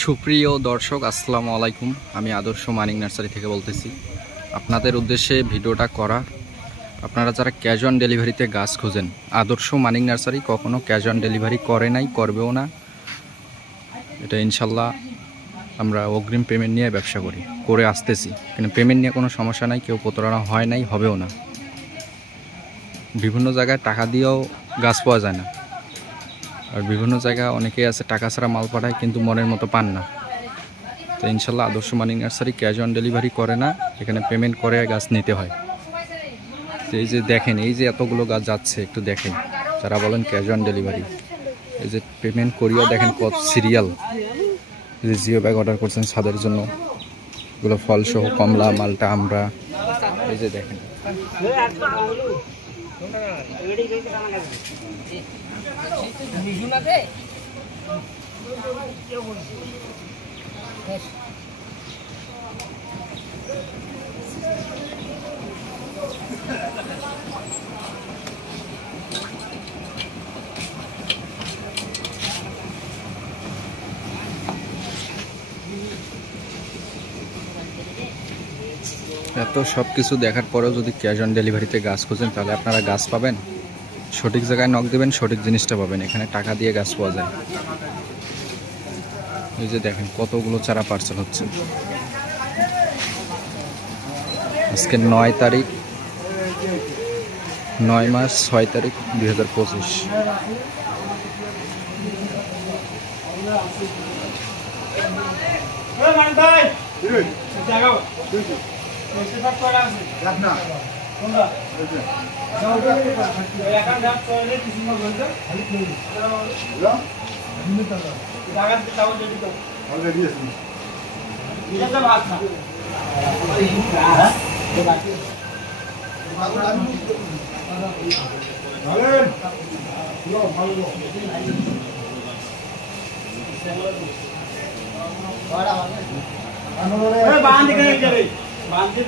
সুপ্রিয় দর্শক আসসালামু আলাইকুম। আমি আদর্শ মানিক নার্সারি থেকে বলতেছি। আপনাদের উদ্দেশ্যে ভিডিওটা করা, আপনারা যারা ক্যাশ অন ডেলিভারিতে গাছ খুঁজেন, আদর্শ মানিক নার্সারি কখনো ক্যাশ অন ডেলিভারি করে নাই, করবেও না। এটা ইনশাল্লাহ আমরা অগ্রিম পেমেন্ট নিয়ে ব্যবসা করে আসতেছি, কিন্তু পেমেন্ট নিয়ে কোনো সমস্যা নাই, কেউ প্রতারণা হয় নাই, হবেও না। বিভিন্ন জায়গায় টাকা দিয়েও গাছ পাওয়া যায় না, আর বিভিন্ন জায়গায় অনেকেই আছে টাকা ছাড়া মাল পাঠায় কিন্তু মনের মতো পান না। তো ইনশাল্লাহ আদর্শ মানিক নার্সারি ক্যাশ অন ডেলিভারি করে না, এখানে পেমেন্ট করে গাছ নিতে হয়। তো এই যে দেখেন, এই যে এতগুলো গাছ যাচ্ছে, একটু দেখেন। যারা বলেন ক্যাশ অন ডেলিভারি, এই যে পেমেন্ট করিও দেখেন কত সিরিয়াল। যে জিও ব্যাগ অর্ডার করছেন ছাদের জন্য, এগুলো ফলসহ কমলা, মালটা, আমরা, এই যে দেখেন। এত সব কিছু দেখার পরেও যদি ক্যাশ অন ডেলিভারিতে গাছ খুঁজেন, তাহলে আপনারা গাছ পাবেন। সঠিক জায়গায় নক দেবেন, সঠিক জিনিসটা পাবেন। এখানে টাকা দিয়ে গাছ পাওয়া যায়। এই যে দেখেন কতগুলো চারা পার্সেল হচ্ছে। আজকে 9 তারিখ, 9 মাস 6 তারিখ 2025। बांध के